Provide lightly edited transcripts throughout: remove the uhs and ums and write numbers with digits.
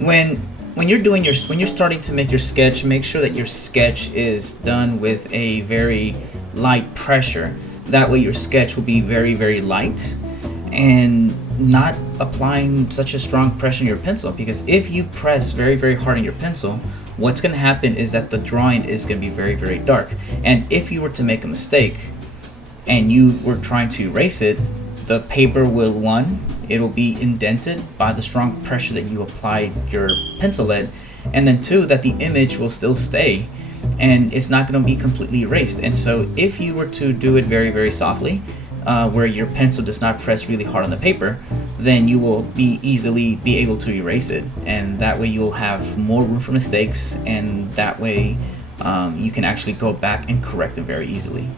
when when you're starting to make your sketch, make sure that your sketch is done with a very light pressure. That way your sketch will be very, very light and not applying such a strong pressure on your pencil, because if you press very, very hard on your pencil, what's going to happen is that the drawing is going to be very, very dark. And if you were to make a mistake and you were trying to erase it, the paper will, one, it'll be indented by the strong pressure that you applied your pencil lead, and then two, that the image will still stay and it's not going to be completely erased. And so if you were to do it very, very softly, where your pencil does not press really hard on the paper, then you will easily be able to erase it, and that way you'll have more room for mistakes, and that way you can actually go back and correct it very easily.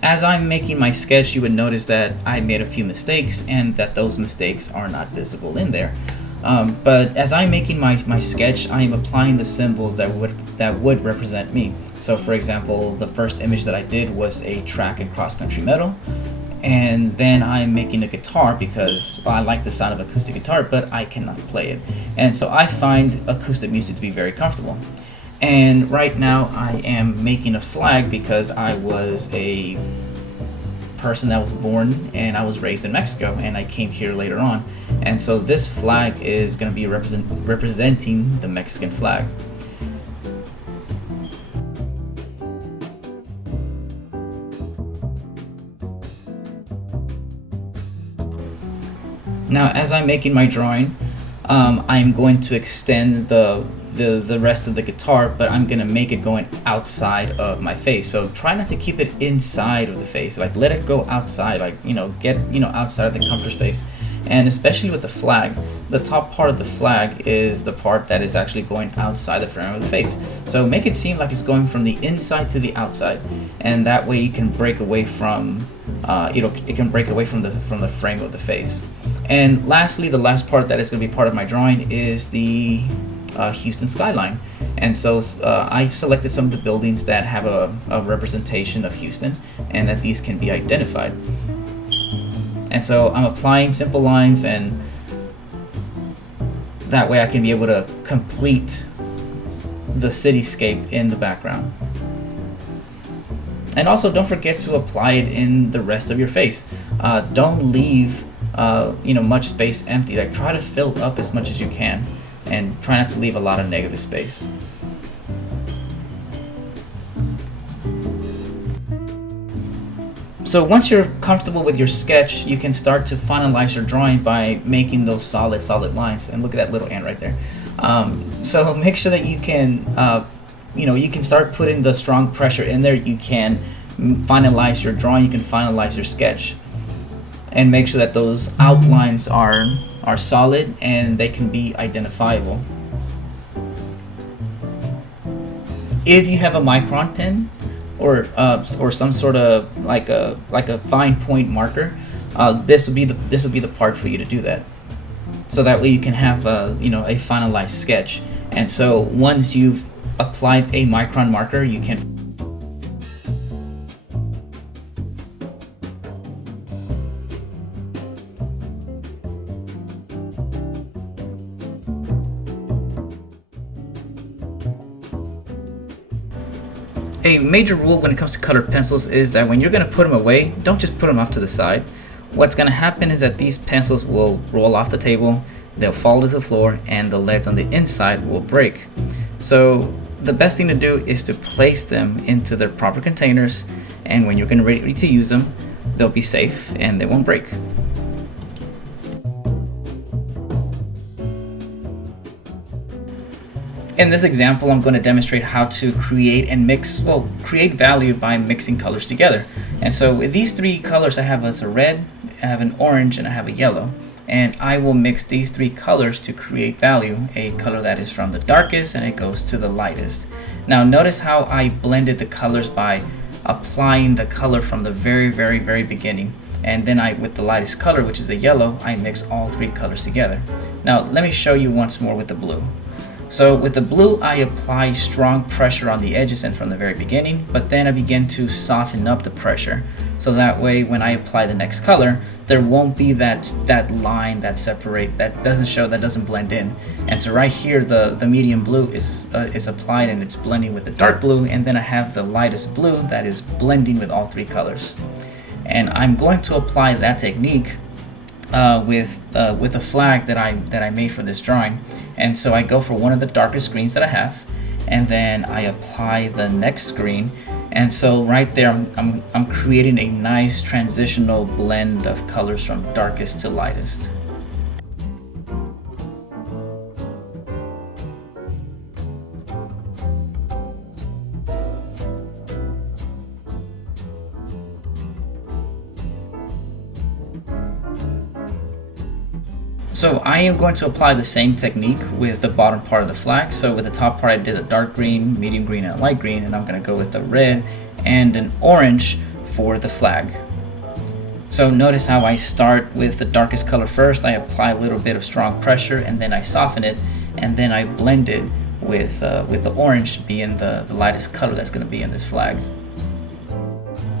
As I'm making my sketch, you would notice that I made a few mistakes and that those mistakes are not visible in there. But as I'm making my sketch, I am applying the symbols that would represent me. So for example, the first image that I did was a track in cross-country metal, and then I'm making a guitar because, well, I like the sound of acoustic guitar, but I cannot play it. And so I find acoustic music to be very comfortable. And right now I am making a flag because I was a person that was born and I was raised in Mexico, and I came here later on. And so this flag is going to be representing the Mexican flag. Now, as I'm making my drawing, I'm going to extend the rest of the guitar, but I'm gonna make it going outside of my face. So try not to keep it inside of the face. Like, let it go outside. Like, get outside of the comfort space. And especially with the flag, the top part of the flag is the part that is actually going outside the frame of the face. So make it seem like it's going from the inside to the outside, and that way you can break away from it can break away from the frame of the face. And lastly, the last part that is going to be part of my drawing is the Houston skyline. And so I've selected some of the buildings that have a representation of Houston, and that these can be identified. And so I'm applying simple lines, and that way I can be able to complete the cityscape in the background. And also, don't forget to apply it in the rest of your face. Don't leave much space empty. Like, try to fill up as much as you can, and try not to leave a lot of negative space. So once you're comfortable with your sketch, you can start to finalize your drawing by making those solid lines. And look at that little ant right there. So make sure that you can you can start putting the strong pressure in there. You can finalize your drawing, you can finalize your sketch, and make sure that those outlines are solid and they can be identifiable. If you have a micron pen or some sort of like a fine point marker, this would be the part for you to do that. So that way you can have a finalized sketch. And so once you've applied a micron marker, you can A major rule when it comes to colored pencils is that when you're going to put them away, don't just put them off to the side. What's going to happen is that these pencils will roll off the table, they'll fall to the floor, and the leads on the inside will break. So the best thing to do is to place them into their proper containers, and when you're ready to use them, they'll be safe and they won't break. In this example, I'm going to demonstrate how to create value by mixing colors together. And so with these three colors I have as a red, I have an orange, and I have a yellow. And I will mix these three colors to create value, a color that is from the darkest and it goes to the lightest. Now notice how I blended the colors by applying the color from the very, very, very beginning. And then with the lightest color, which is the yellow, I mix all three colors together. Now let me show you once more with the blue. So with the blue, I apply strong pressure on the edges and from the very beginning, but then I begin to soften up the pressure. So that way, when I apply the next color, there won't be that line that doesn't blend in. And so right here, the medium blue is applied and it's blending with the dark blue, and then I have the lightest blue that is blending with all three colors. And I'm going to apply that technique with a flag that I made for this drawing. And so I go for one of the darkest greens that I have, and then I apply the next green. And so right there, I'm creating a nice transitional blend of colors from darkest to lightest. So I am going to apply the same technique with the bottom part of the flag. So with the top part, I did a dark green, medium green, and a light green, and I'm going to go with the red and an orange for the flag. So notice how I start with the darkest color first. I apply a little bit of strong pressure, and then I soften it, and then I blend it with the orange being the lightest color that's going to be in this flag.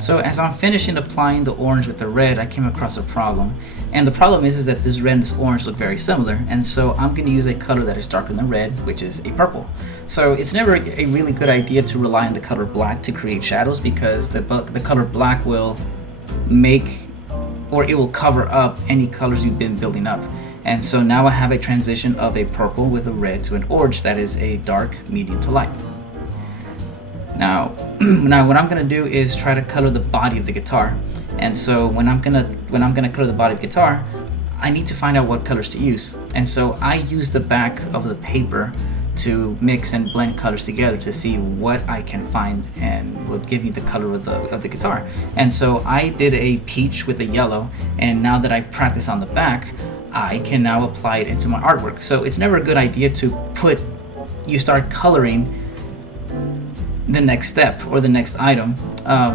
So as I'm finishing applying the orange with the red, I came across a problem. And the problem is that this red and this orange look very similar. And so I'm going to use a color that is darker than red, which is a purple. So it's never a really good idea to rely on the color black to create shadows, because the color black will it will cover up any colors you've been building up. And so now I have a transition of a purple with a red to an orange that is a dark, medium to light. Now what I'm gonna do is try to color the body of the guitar. And so when I'm gonna color the body of the guitar, I need to find out what colors to use. And so I use the back of the paper to mix and blend colors together to see what I can find and will give me the color of the guitar. And so I did a peach with a yellow, and now that I practice on the back, I can now apply it into my artwork. So it's never a good idea to start coloring the next step or the next item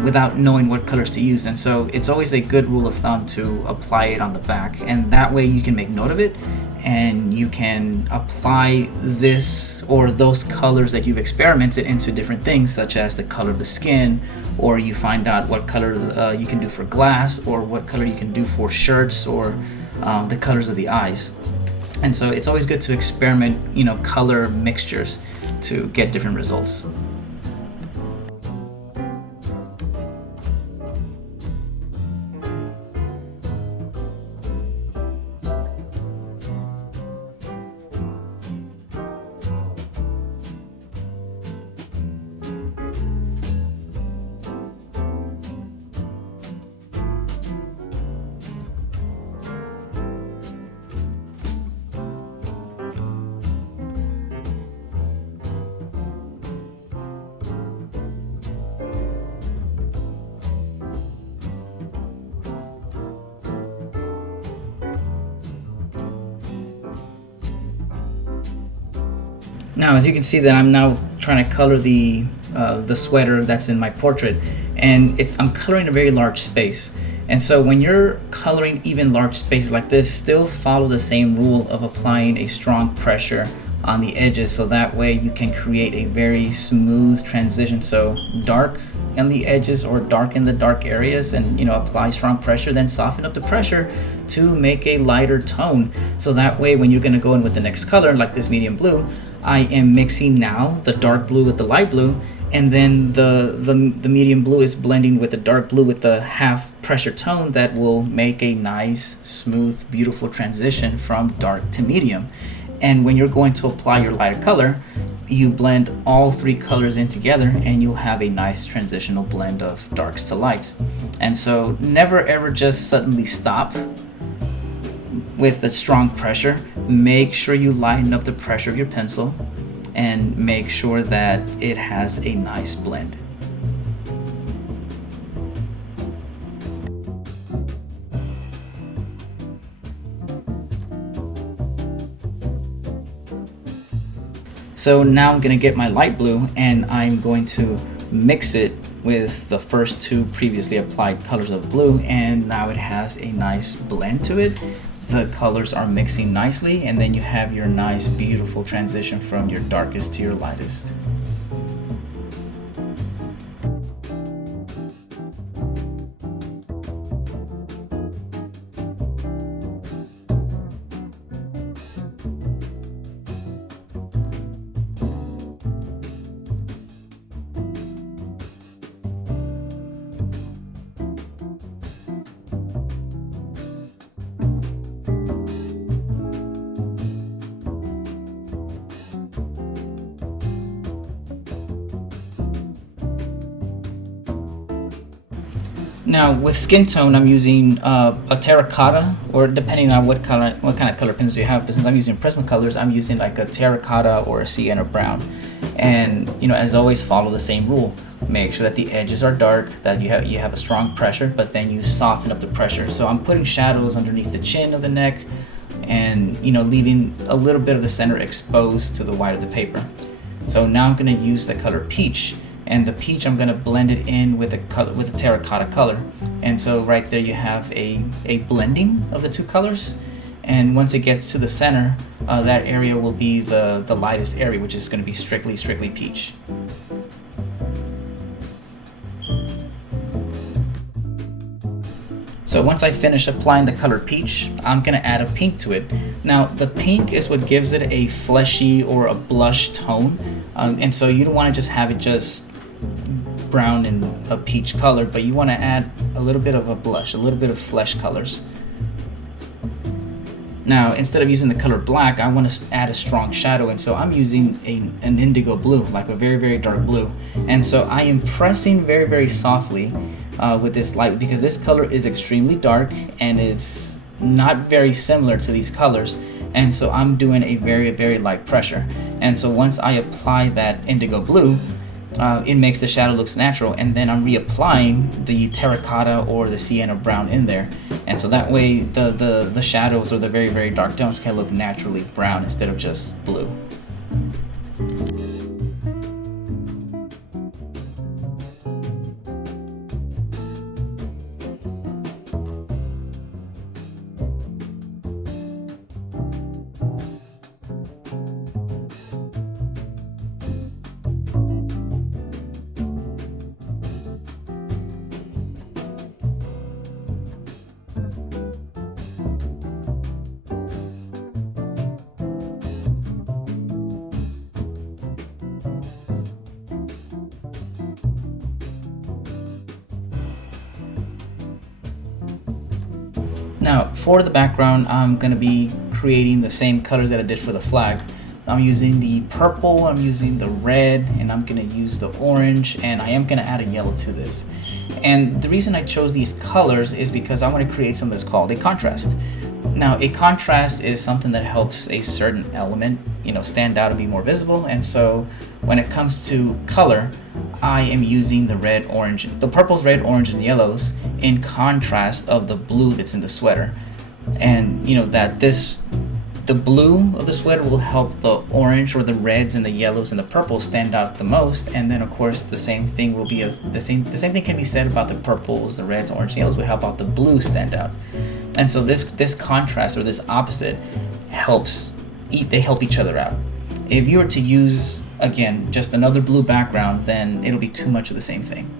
without knowing what colors to use. And so it's always a good rule of thumb to apply it on the back, and that way you can make note of it and you can apply this or those colors that you've experimented into different things, such as the color of the skin, or you find out what color you can do for glass, or what color you can do for shirts, or the colors of the eyes. And so it's always good to experiment, color mixtures to get different results. Now, as you can see, that I'm now trying to color the sweater that's in my portrait, and I'm coloring a very large space. And so when you're coloring even large spaces like this, still follow the same rule of applying a strong pressure on the edges, so that way you can create a very smooth transition. So dark on the edges or dark in the dark areas, and apply strong pressure, then soften up the pressure to make a lighter tone. So that way when you're going to go in with the next color, like this medium blue, I am mixing now the dark blue with the light blue, and then the medium blue is blending with the dark blue with the half pressure tone that will make a nice, smooth, beautiful transition from dark to medium. And when you're going to apply your lighter color, you blend all three colors in together, and you'll have a nice transitional blend of darks to lights. And so never ever just suddenly stop with the strong pressure. Make sure you lighten up the pressure of your pencil and make sure that it has a nice blend. So now I'm going to get my light blue, and I'm going to mix it with the first two previously applied colors of blue, and now it has a nice blend to it. the colors are mixing nicely, and then you have your nice beautiful transition from your darkest to your lightest. Now with skin tone, I'm using a terracotta, or depending on what kind of color pens you have. But since I'm using Prismacolors, I'm using like a terracotta or a sienna brown. And as always, follow the same rule. Make sure that the edges are dark, that you have a strong pressure, but then you soften up the pressure. So I'm putting shadows underneath the chin of the neck, and leaving a little bit of the center exposed to the white of the paper. So now I'm going to use the color peach. And the peach, I'm going to blend it in with a terracotta color. And so right there you have a blending of the two colors. And once it gets to the center, that area will be the lightest area, which is going to be strictly peach. So once I finish applying the color peach, I'm going to add a pink to it. Now the pink is what gives it a fleshy or a blush tone. And so you don't want to just have it just brown and a peach color, but you want to add a little bit of a blush, a little bit of flesh colors. Now instead of using the color black, I want to add a strong shadow, and so I'm using an indigo blue, like a very dark blue. And so I am pressing very softly with this light, because this color is extremely dark and is not very similar to these colors. And so I'm doing a very light pressure. And so once I apply that indigo blue, it makes the shadow looks natural, and then I'm reapplying the terracotta or the sienna brown in there, and so that way the shadows or the very dark tones can look naturally brown instead of just blue. Now for the background, I'm going to be creating the same colors that I did for the flag. I'm using the purple, I'm using the red, and I'm going to use the orange, and I am going to add a yellow to this. And the reason I chose these colors is because I want to create something that's called a contrast. Now a contrast is something that helps a certain element stand out and be more visible. And so when it comes to color, I am using the purples, red, orange, and yellows in contrast of the blue that's in the sweater. And the blue of the sweater will help the orange or the reds and the yellows and the purples stand out the most. And then of course the same thing will be the same thing can be said about the purples, the reds, orange, and yellows will help out the blue stand out. And so this contrast or this opposite help each other out. If you were to use, again, just another blue background, then it'll be too much of the same thing.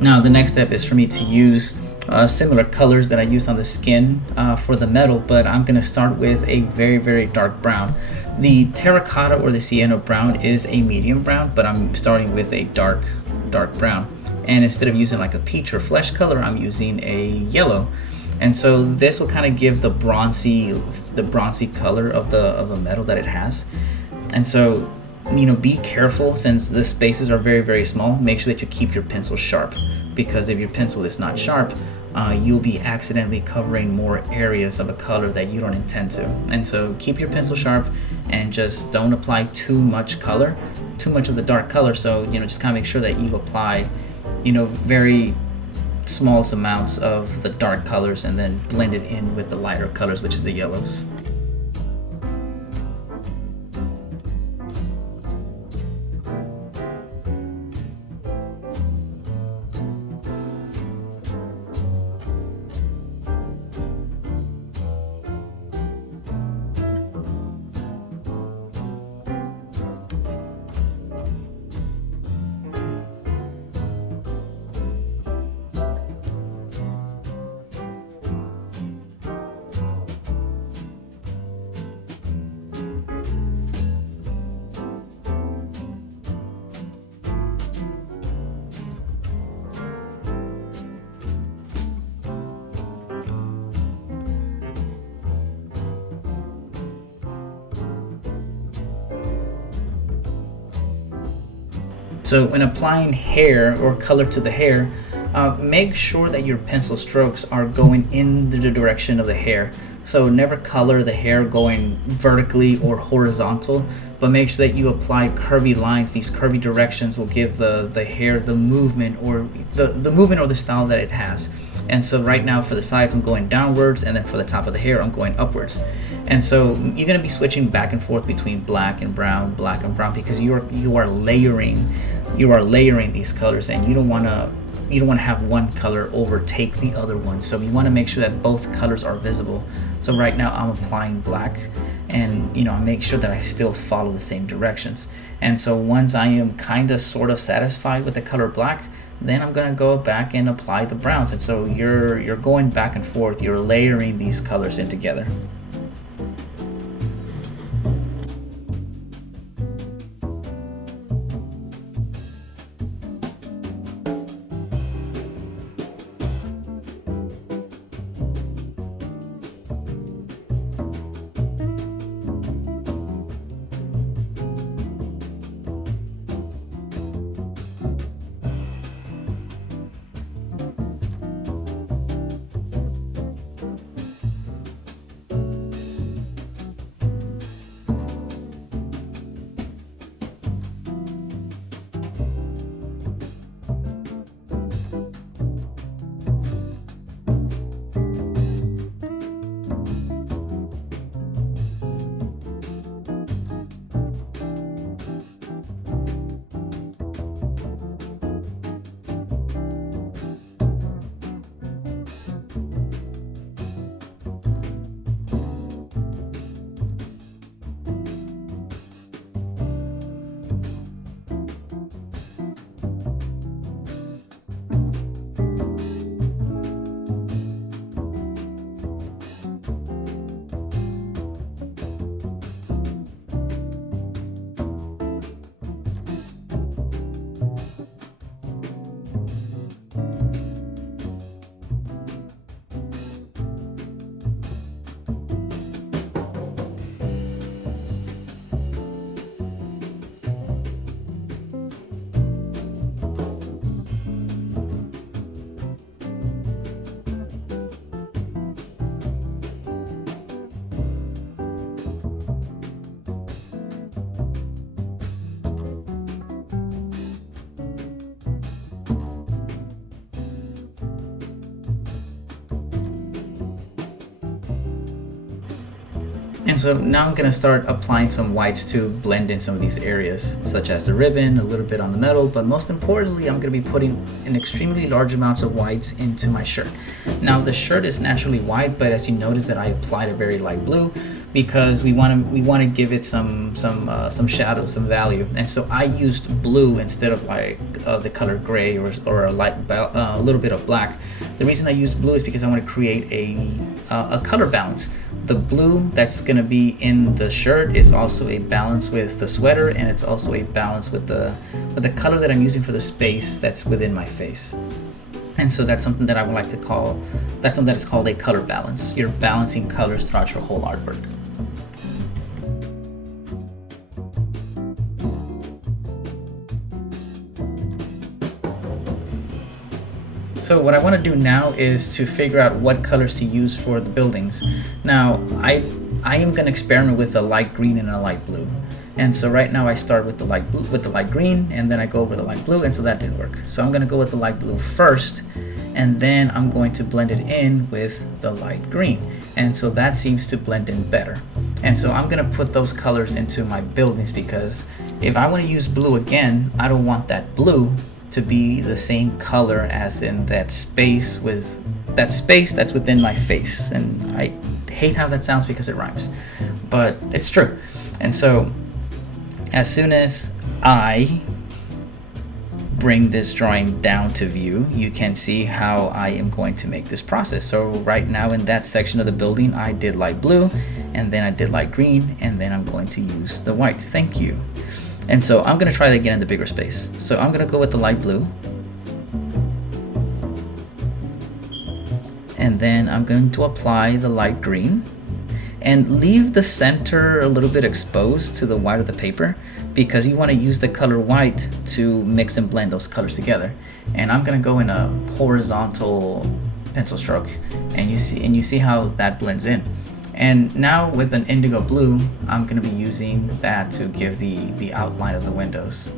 Now the next step is for me to use similar colors that I used on the skin for the metal, but I'm going to start with a very, very dark brown. The terracotta or the sienna brown is a medium brown, but I'm starting with a dark brown. And instead of using like a peach or flesh color, I'm using a yellow. And so this will kind of give the bronzy color of the metal that it has. And so, be careful, since the spaces are very, very small. Make sure that you keep your pencil sharp, because if your pencil is not sharp, you'll be accidentally covering more areas of a color that you don't intend to. And so keep your pencil sharp and just don't apply too much color, too much of the dark color. So, just kind of make sure that you apply, very smallest amounts of the dark colors and then blend it in with the lighter colors, which is the yellows. So when applying hair or color to the hair, make sure that your pencil strokes are going in the direction of the hair. So never color the hair going vertically or horizontal, but make sure that you apply curvy lines. These curvy directions will give the hair the movement or the movement or the style that it has. And so right now for the sides, I'm going downwards, and then for the top of the hair, I'm going upwards. And so you're going to be switching back and forth between black and brown, because you are layering these colors, and you don't want to have one color overtake the other one. So you want to make sure that both colors are visible. So right now I'm applying black, and I make sure that I still follow the same directions. And so once I am kind of sort of satisfied with the color black, then I'm going to go back and apply the browns. And so you're going back and forth, you're layering these colors in together. And so now I'm going to start applying some whites to blend in some of these areas, such as the ribbon, a little bit on the metal, but most importantly, I'm going to be putting an extremely large amounts of whites into my shirt. Now the shirt is naturally white, but as you notice that I applied a very light blue, because we want to give it some shadow, some value. And so I used blue instead of like the color gray or a little bit of black. The reason I used blue is because I want to create a color balance. The blue that's going to be in the shirt is also a balance with the sweater, and it's also a balance with the color that I'm using for the space that's within my face. And so that's something that I would like to call, that's something that is called a color balance. You're balancing colors throughout your whole artwork. So what I want to do now is to figure out what colors to use for the buildings. Now, I am going to experiment with a light green and a light blue. And so right now I start with the light blue, with the light green, and then I go over the light blue, and so that didn't work. So I'm going to go with the light blue first, and then I'm going to blend it in with the light green. And so that seems to blend in better. And so I'm going to put those colors into my buildings, because if I want to use blue again, I don't want that blue to be the same color as in that space that's within my face. And I hate how that sounds because it rhymes, but it's true. And so as soon as I bring this drawing down to view, you can see how I am going to make this process. So right now in that section of the building, I did light blue, and then I did light green, and then I'm going to use the white. Thank you. And so I'm going to try that again in the bigger space. So I'm going to go with the light blue. And then I'm going to apply the light green and leave the center a little bit exposed to the white of the paper, because you want to use the color white to mix and blend those colors together. And I'm going to go in a horizontal pencil stroke, and you see how that blends in. And now with an indigo blue, I'm going to be using that to give the outline of the windows.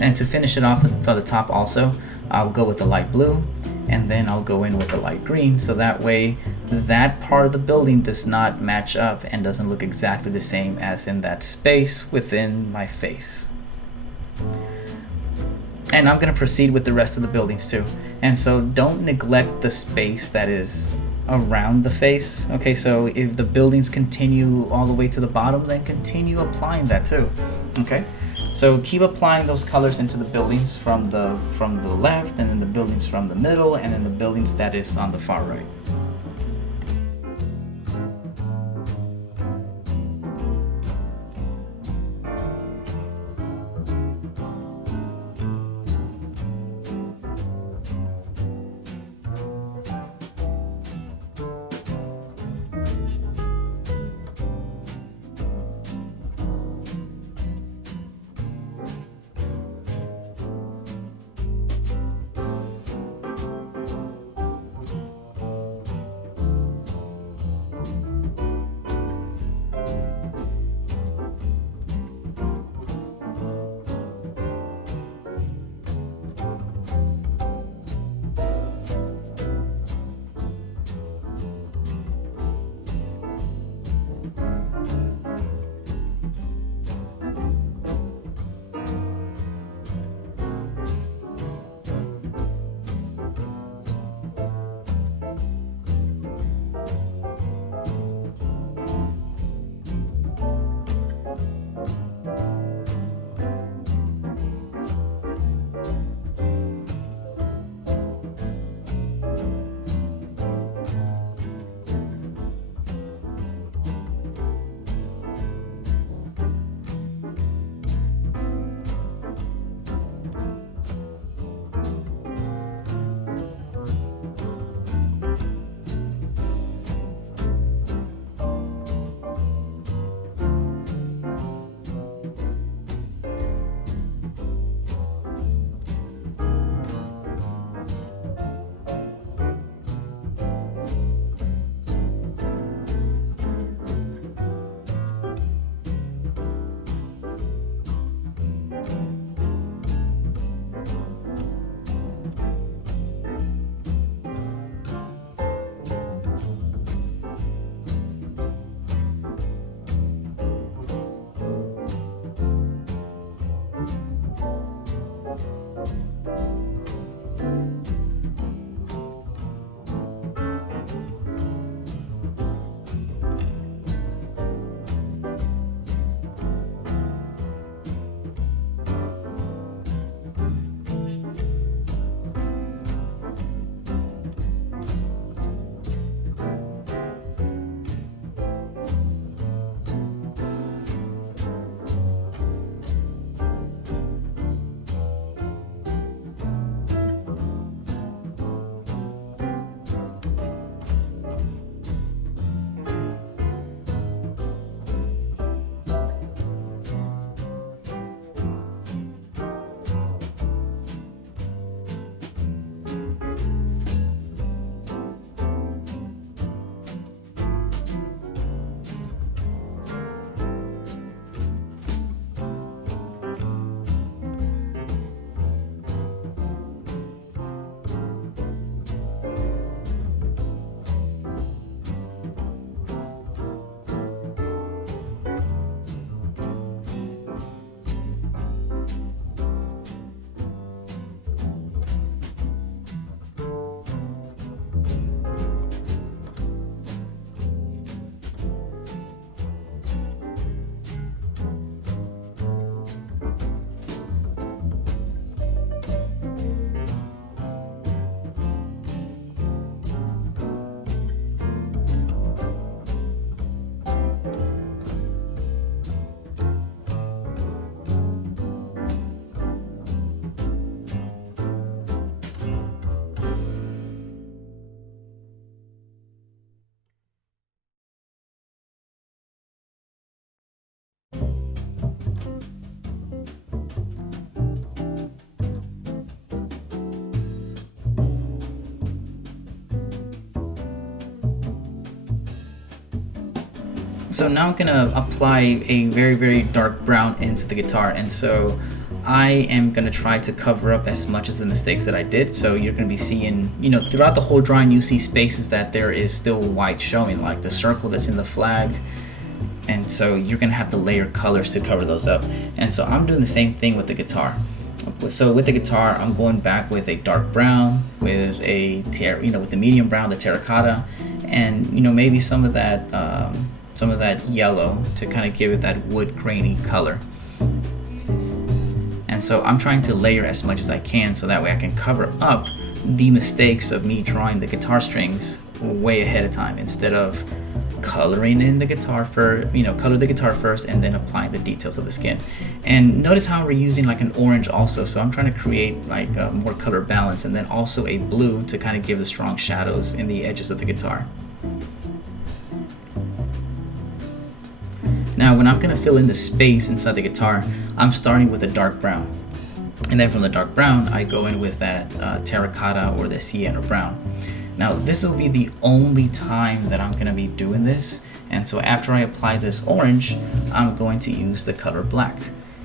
And to finish it off for the top also, I'll go with the light blue, and then I'll go in with the light green, so that way that part of the building does not match up and doesn't look exactly the same as in that space within my face. And I'm going to proceed with the rest of the buildings too. And so don't neglect the space that is around the face. Okay, so if the buildings continue all the way to the bottom, then continue applying that too. Okay, so keep applying those colors into the buildings from the left, and then the buildings from the middle, and then the buildings that is on the far right. So now I'm gonna apply a very, very dark brown into the guitar, and so I am gonna try to cover up as much as the mistakes that I did. So you're gonna be seeing, throughout the whole drawing, you see spaces that there is still white showing, like the circle that's in the flag. And so you're gonna have to layer colors to cover those up. And so I'm doing the same thing with the guitar. So with the guitar, I'm going back with a dark brown, with with the medium brown, the terracotta, and maybe some of that yellow to kind of give it that wood grainy color. And so I'm trying to layer as much as I can so that way I can cover up the mistakes of me drawing the guitar strings way ahead of time, instead of coloring in the guitar color the guitar first and then applying the details of the skin. And notice how we're using like an orange also, so I'm trying to create like more color balance, and then also a blue to kind of give the strong shadows in the edges of the guitar. Now when I'm going to fill in the space inside the guitar, I'm starting with a dark brown, and then from the dark brown I go in with that terracotta or the sienna brown. Now this will be the only time that I'm going to be doing this, and so after I apply this orange, I'm going to use the color black.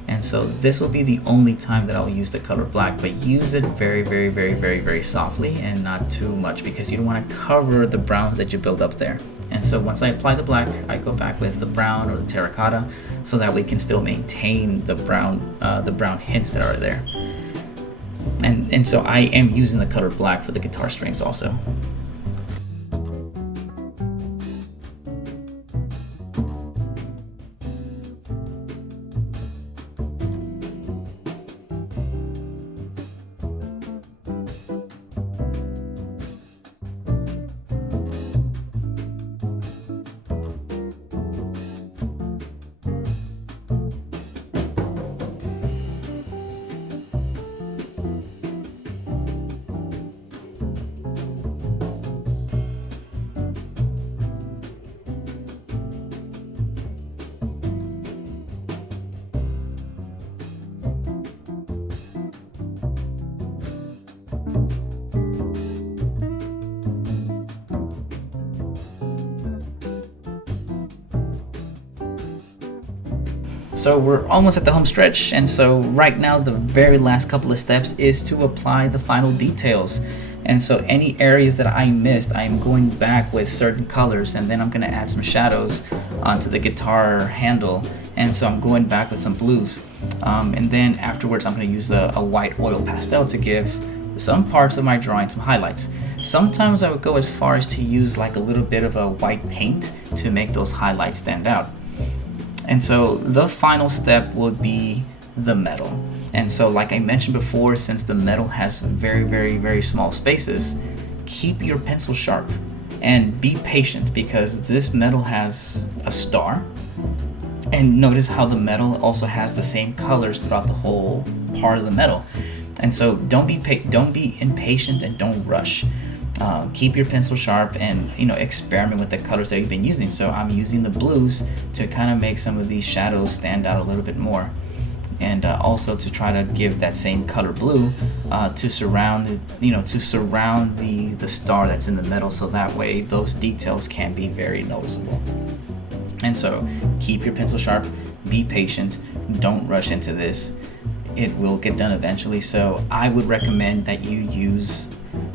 And so this will be the only time that I'll use the color black, but use it very, very, very, very, very softly and not too much, because you don't want to cover the browns that you build up there. And so once I apply the black, I go back with the brown or the terracotta, so that we can still maintain the brown hints that are there. And so I am using the color black for the guitar strings also. So we're almost at the home stretch, and so right now the very last couple of steps is to apply the final details. And so any areas that I missed, I'm going back with certain colors, and then I'm going to add some shadows onto the guitar handle, and so I'm going back with some blues, and then afterwards I'm going to use a white oil pastel to give some parts of my drawing some highlights. Sometimes I would go as far as to use like a little bit of a white paint to make those highlights stand out. And so the final step would be the metal. And so like I mentioned before, since the metal has very, very, very small spaces, keep your pencil sharp and be patient, because this metal has a star. And notice how the metal also has the same colors throughout the whole part of the metal. And so don't be impatient and don't rush. Keep your pencil sharp and experiment with the colors that you've been using. So I'm using the blues to kind of make some of these shadows stand out a little bit more, and also to try to give that same color blue to surround the star that's in the metal, so that way those details can be very noticeable. And so keep your pencil sharp, be patient, don't rush into this. It will get done eventually. So I would recommend that you use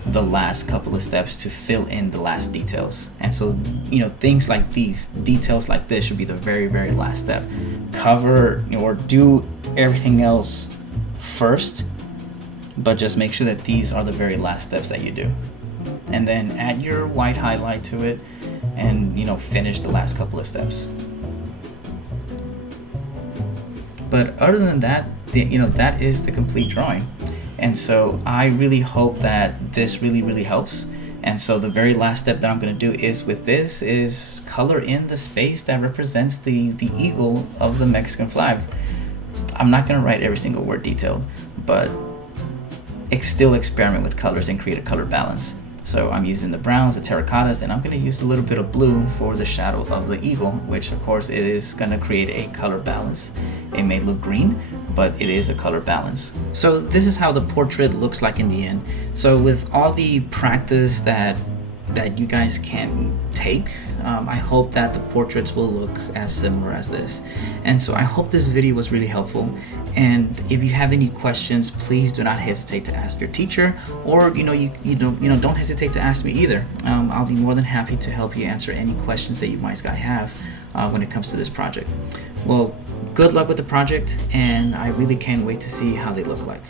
the last couple of steps to fill in the last details. And so things like these details like this should be the very, very last step. Cover or do everything else first, but just make sure that these are the very last steps that you do, and then add your white highlight to it, and finish the last couple of steps. But other than that, that is the complete drawing. And so I really hope that this really, really helps. And so the very last step that I'm going to do is color in the space that represents the eagle of the Mexican flag. I'm not going to write every single word detailed, but still experiment with colors and create a color balance. So I'm using the browns, the terracottas, and I'm going to use a little bit of blue for the shadow of the eagle, which of course it is going to create a color balance. It may look green, but it is a color balance. So this is how the portrait looks like in the end. So with all the practice that that you guys can take. I hope that the portraits will look as similar as this. And so I hope this video was really helpful. And if you have any questions, please do not hesitate to ask your teacher, or don't hesitate to ask me either. I'll be more than happy to help you answer any questions that you might have when it comes to this project. Well, good luck with the project, and I really can't wait to see how they look like.